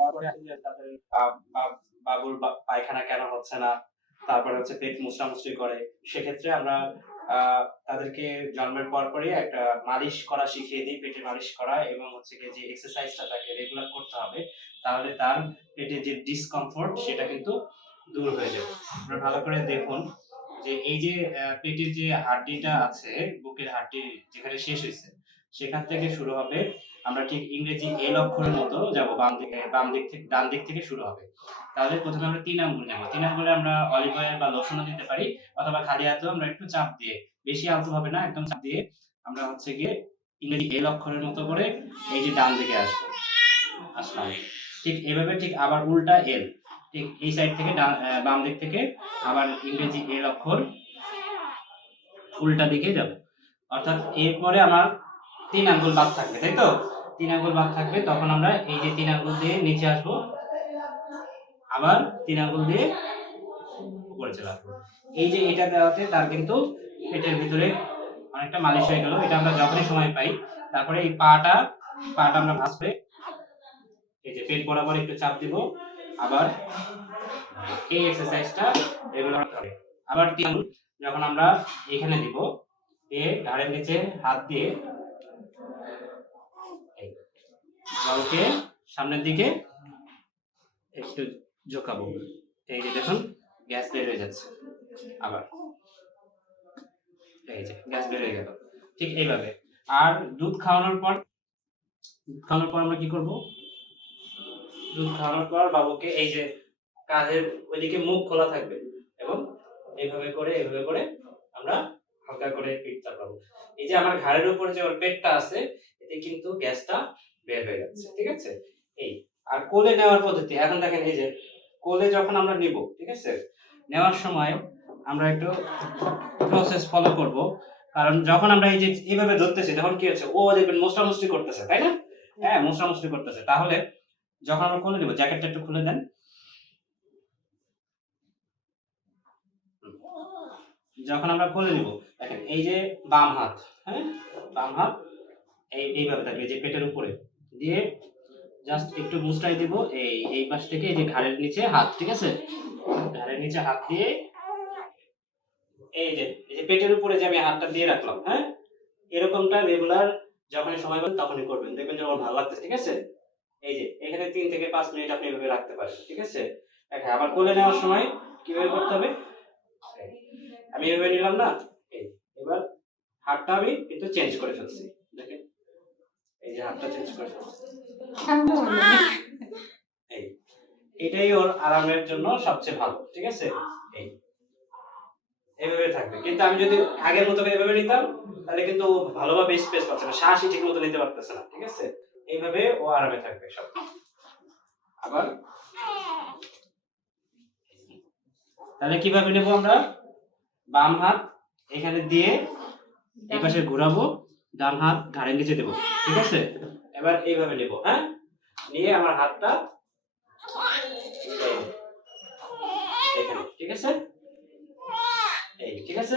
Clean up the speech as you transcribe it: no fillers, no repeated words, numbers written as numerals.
তারপরে যে তাদের বাবুর পায়খানা কেন হচ্ছে না, তারপরে হচ্ছে পেট মুছড়ামুছড়ি করে, সেক্ষেত্রে আমরা তাদেরকে জন্মের পরপরই একটা মালিশ করা শিখিয়ে দিই, পেটে মালিশ করা, এবং হচ্ছে গিয়ে যে এক্সারসাইজটা তাকে রেগুলার করতে হবে, তাহলে তার পেটে যে ডিসকমফোর্ট সেটা কিন্তু দূর হয়ে যাবে। আপনারা ভালো করে দেখুন যে এই যে পেটের যে হাড্ডিটা আছে, বুকের হাড্ডি যেখানে শেষ হয়েছে, সেখান থেকে শুরু হবে, আমরা ঠিক ইংরেজি এল অক্ষরের মতো যাব, বাম দিক থেকে ডান দিক থেকে শুরু হবে। তাহলে প্রথমে আমরা 3 আঙ্গুল নেব, 3 আঙ্গুলে আমরা অলিভ অয়েল বা লোশনও দিতে পারি, অথবা খালি হাতেও আমরা একটু চাপ দিয়ে, বেশি আলতো ভাবে না, একদম চাপ দিয়ে আমরা হচ্ছে গিয়ে ইংরেজি এল অক্ষরের মতো করে এই যে ডান দিকে আসবো, আসলাম। ঠিক এভাবে, ঠিক আবার উল্টা এল, ঠিক এই সাইড থেকে বাম দিক থেকে আবার ইংরেজি এল অক্ষর উল্টা দিকে যাব। অর্থাৎ এরপরে আমার 3 আঙ্গুল বাদ থাকবে, তাই তো? 3 আঙ্গুল বাদ থাকবে, তখন আমরা এই যে 3 আঙ্গুল দিয়ে নিচে আসবো, আবার 3 আঙ্গুল দিয়ে উপরে চলে আসবো। এই যে এটা দেওয়াতে তার কিন্তু পেটের ভিতরে অনেকটা মালিশ হয়ে গেল। এটা আমরা যখনই সময় পাই, তারপরে এই পাটা আমরা ভাঁজবে, এই যে পেট বরাবর একটু চাপ দিব, আবার এই এক্সারসাইজটা রেগুলার করতে হবে। আবার 3 আঙ্গুল যখন আমরা এখানে দিব, ঘাড়ের নিচে হাত দিয়ে জলকে সামনের দিকে একটু ঝোঁকাবো, এই যে দেখুন গ্যাস বের হয়ে যাচ্ছে, আবার এই যে গ্যাস বের হয়ে গেল। ঠিক এইভাবে। আর দুধ খাওয়ানোর পর আমরা কি করব? দুধ খাওয়ানোর পর বাবুকে এই যে কাঁধের ওইদিকে মুখ খোলা থাকবে, এবং এইভাবে করে আমরা হালকা করে পিঠ চাপাবো। এই যে আমার ঘাড়ের উপরে যে ওর পেটটা আছে, এতে কিন্তু গ্যাসটা বের হয়ে যাচ্ছে, ঠিক আছে? এই আর কোলে নেওয়ার পদ্ধতি এখন দেখেন, এই যে কোলে যখন আমরা নিব, ঠিক আছে, নেওয়ার সময় আমরা একটু প্রসেস ফলো করব, কারণ যখন আমরা এই যে এইভাবে ধরতেছি, তখন কি হচ্ছে, ও দেখবেন মোছড়ামুছড়ি করতেছে, তাই না? হ্যাঁ, মোছড়ামুছড়ি করতেছে। তাহলে যখন আমরা কোলে নিব, জ্যাকেটটা একটু খুলে দেন। যখন আমরা কোলে নিব, দেখেন এই যে বাম হাত, হ্যাঁ, বাম হাত এইভাবে থাকবে, যে পেটের উপরে দিয়ে জাস্ট একটু মুচড়াই দিব, এই পাশ থেকে এই যে ঘাড়ের নিচে হাত, ঠিক আছে, ঘাড়ের নিচে হাত দিয়ে এই যে পেটের উপরে যে আমি হাতটা দিয়ে রাখলাম, হ্যাঁ, এরকমটা রেগুলার যখনই সময় পাবেন তখনই করবেন, দেখবেন যে আমার ভালো লাগতেছে, ঠিক আছে? এই যে এখানে 3 থেকে 5 মিনিট আপনি এভাবে রাখতে পারেন, ঠিক আছে? এখন আবার কোলে নেওয়ার সময় কিভাবে করতে হবে, আমি এভাবে নিলাম না, এই এবার হাতটা আমি কিন্তু চেঞ্জ করে ফেলছি, দেখেন এই যে হাতটা চেঞ্জ করে ফেলছি, এই এটাই ওর আরামের জন্য সবচেয়ে ভালো, ঠিক আছে? এই এভাবে থাকবে। কিন্তু আমি যদি আগের মতো করে এভাবে নিতাম, তাহলে কিন্তু ও ভালোভাবে স্পেস পাচ্ছে না, শ্বাসই ঠিক মতো নিতে পারতেছে না, ঠিক আছে? এইভাবে ও আরামে থাকবে সব। আবার তাহলে কিভাবে নেব আমরা? বাম হাত এখানে দিয়ে এই পাশে ঘোরাবো, ডান হাত ঘাড়ের নিচে দেব, ঠিক আছে? এবার এইভাবে নেব, হ্যাঁ, নিয়ে আমার হাতটা এখানে, ঠিক আছে? এই ঠিক আছে।